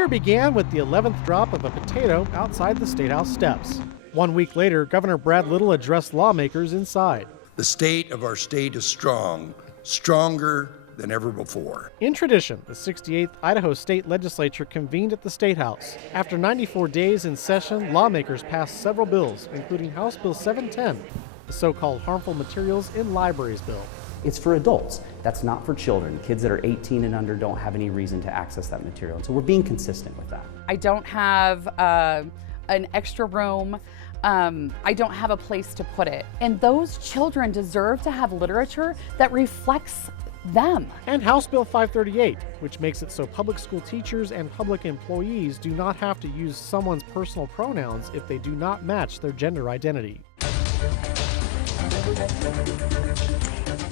year began with the 11th drop of a potato outside the State House steps. 1 week later, Governor Brad Little addressed lawmakers inside. The state of our state is strong, stronger than ever before. In tradition, the 68th Idaho State Legislature convened at the State House. After 94 days in session, lawmakers passed several bills, including House Bill 710, the so-called Harmful Materials in Libraries bill. It's for adults. That's not for children. Kids that are 18 and under don't have any reason to access that material. And so we're being consistent with that. I don't have an extra room. I don't have a place to put it. And those children deserve to have literature that reflects them. And House Bill 538, which makes it so public school teachers and public employees do not have to use someone's personal pronouns if they do not match their gender identity.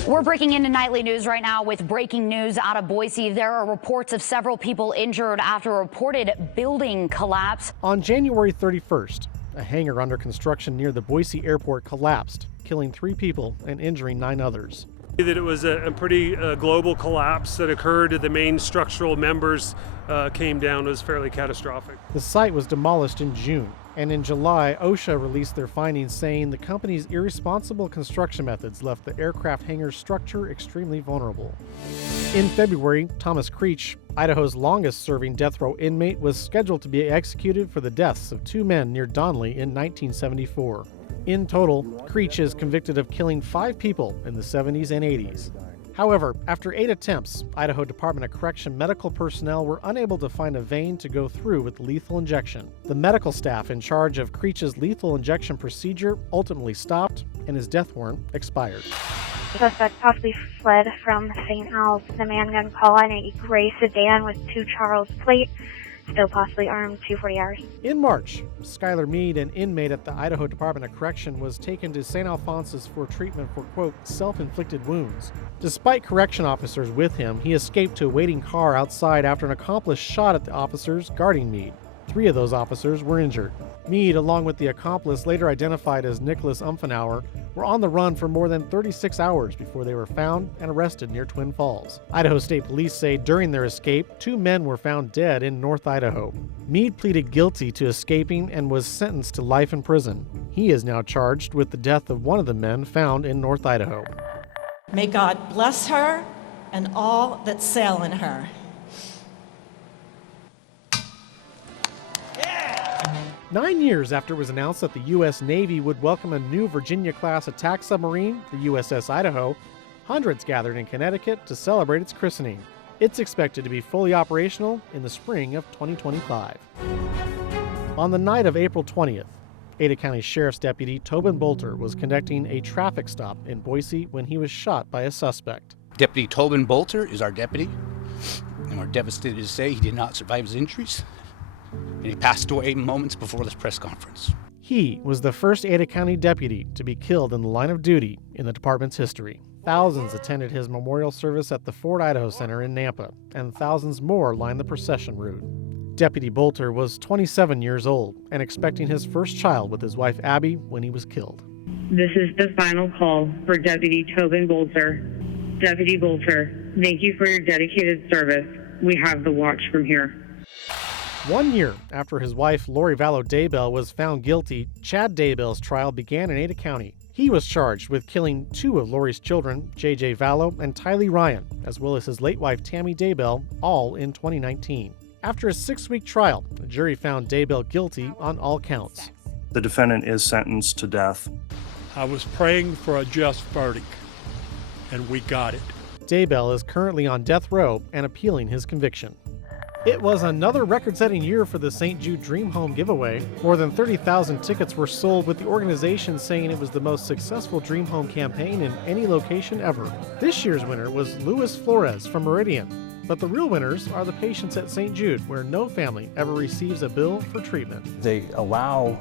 We're breaking into nightly news right now with breaking news out of Boise. There are reports of several people injured after a reported building collapse. On January 31st, a hangar under construction near the Boise airport collapsed, killing 3 people and injuring 9 others. That it was a pretty global collapse that occurred. The main structural members came down. It was fairly catastrophic. The site was demolished in June, and in July, OSHA released their findings saying the company's irresponsible construction methods left the aircraft hangar's structure extremely vulnerable. In February, Thomas Creech, Idaho's longest-serving death row inmate, was scheduled to be executed for the deaths of 2 men near Donley in 1974. In total, Creech is convicted of killing 5 people in the 70s and 80s. However, after 8 attempts, Idaho Department of Correction medical personnel were unable to find a vein to go through with lethal injection. The medical staff in charge of Creech's lethal injection procedure ultimately stopped, and his death warrant expired. The suspect possibly fled from St. Al's. The man gun call in a gray sedan with 2 Charles plate, still possibly armed, 240Rs. In March, Skylar Mead, an inmate at the Idaho Department of Correction, was taken to St. Alphonsus for treatment for, quote, self-inflicted wounds. Despite correction officers with him, he escaped to a waiting car outside after an accomplice shot at the officers guarding Mead. 3 of those officers were injured. Mead, along with the accomplice, later identified as Nicholas Umfenauer, were on the run for more than 36 hours before they were found and arrested near Twin Falls. Idaho State Police say during their escape, 2 men were found dead in North Idaho. Mead pleaded guilty to escaping and was sentenced to life in prison. He is now charged with the death of one of the men found in North Idaho. May God bless her and all that sail in her. 9 years after it was announced that the U.S. Navy would welcome a new Virginia-class attack submarine, the USS Idaho, hundreds gathered in Connecticut to celebrate its christening. It's expected to be fully operational in the spring of 2025. On the night of April 20th, Ada County Sheriff's Deputy Tobin Bolter was conducting a traffic stop in Boise when he was shot by a suspect. Deputy Tobin Bolter is our deputy, and we're devastated to say he did not survive his injuries, and he passed away moments before this press conference. He was the first Ada County deputy to be killed in the line of duty in the department's history. Thousands attended his memorial service at the Ford Idaho Center in Nampa, and thousands more lined the procession route. Deputy Bolter was 27 years old and expecting his first child with his wife Abby when he was killed. This is the final call for Deputy Tobin Bolter. Deputy Bolter, thank you for your dedicated service. We have the watch from here. 1 year after his wife Lori Vallow Daybell was found guilty, Chad Daybell's trial began in Ada County. He was charged with killing 2 of Lori's children, J.J. Vallow and Tylee Ryan, as well as his late wife Tammy Daybell, all in 2019. After a 6-week trial, the jury found Daybell guilty on all counts. The defendant is sentenced to death. I was praying for a just verdict, and we got it. Daybell is currently on death row and appealing his conviction. It was another record-setting year for the St. Jude Dream Home giveaway. More than 30,000 tickets were sold, with the organization saying it was the most successful Dream Home campaign in any location ever. This year's winner was Luis Flores from Meridian. But the real winners are the patients at St. Jude, where no family ever receives a bill for treatment. They allow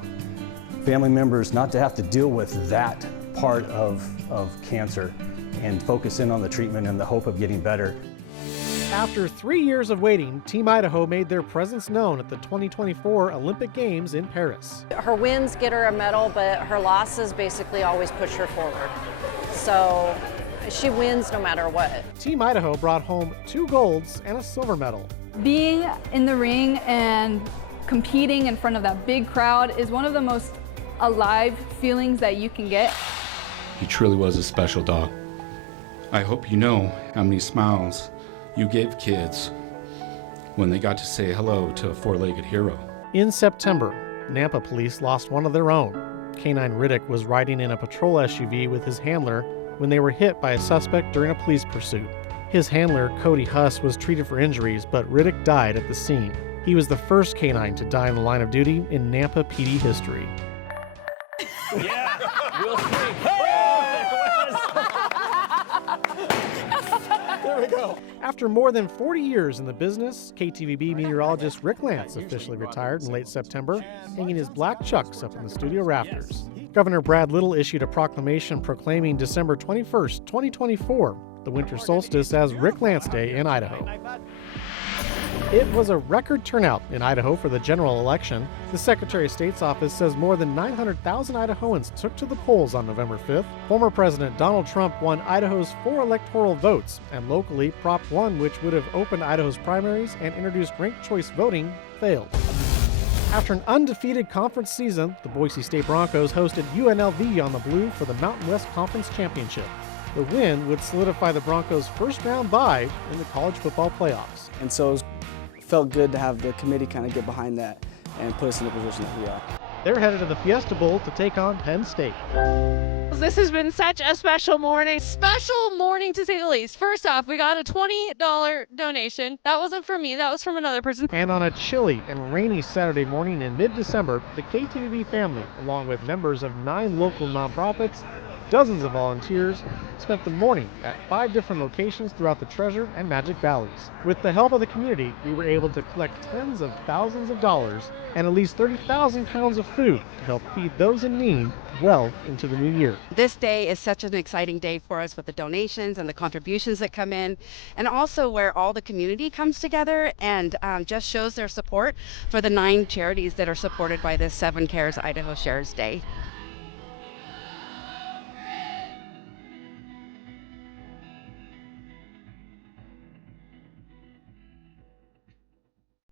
family members not to have to deal with that part of cancer and focus in on the treatment in the hope of getting better. After 3 years of waiting, Team Idaho made their presence known at the 2024 Olympic Games in Paris. Her wins get her a medal, but her losses basically always push her forward. So she wins no matter what. Team Idaho brought home 2 golds and a silver medal. Being in the ring and competing in front of that big crowd is one of the most alive feelings that you can get. He truly was a special dog. I hope you know how many smiles you gave kids when they got to say hello to a four-legged hero. In September, Nampa police lost one of their own. Canine Riddick was riding in a patrol SUV with his handler when they were hit by a suspect during a police pursuit. His handler, Cody Huss, was treated for injuries, but Riddick died at the scene. He was the first canine to die in the line of duty in Nampa PD history. Yeah, we'll see. There we go. After more than 40 years in the business, KTVB meteorologist Rick Lance officially retired in late September, hanging his black chucks up in the studio rafters. Governor Brad Little issued a proclamation proclaiming December 21st, 2024, the winter solstice as Rick Lance Day in Idaho. It was a record turnout in Idaho for the general election. The Secretary of State's office says more than 900,000 Idahoans took to the polls on November 5th. Former President Donald Trump won Idaho's 4 electoral votes, and locally, Prop 1, which would have opened Idaho's primaries and introduced ranked choice voting, failed. After an undefeated conference season, the Boise State Broncos hosted UNLV on the Blue for the Mountain West Conference Championship. The win would solidify the Broncos' first-round bye in the college football playoffs. And so it felt good to have the committee kind of get behind that and put us in the position that we are. They're headed to the Fiesta Bowl to take on Penn State. This has been such a special morning. Special morning to say the least. First off, we got a $20 donation. That wasn't from me, that was from another person. And on a chilly and rainy Saturday morning in mid-December, the KTVB family, along with members of 9 local nonprofits, dozens of volunteers, spent the morning at 5 different locations throughout the Treasure and Magic Valleys. With the help of the community, we were able to collect tens of thousands of dollars and at least 30,000 pounds of food to help feed those in need well into the new year. This day is such an exciting day for us with the donations and the contributions that come in, and also where all the community comes together and just shows their support for the 9 charities that are supported by this 7 Cares Idaho Shares Day.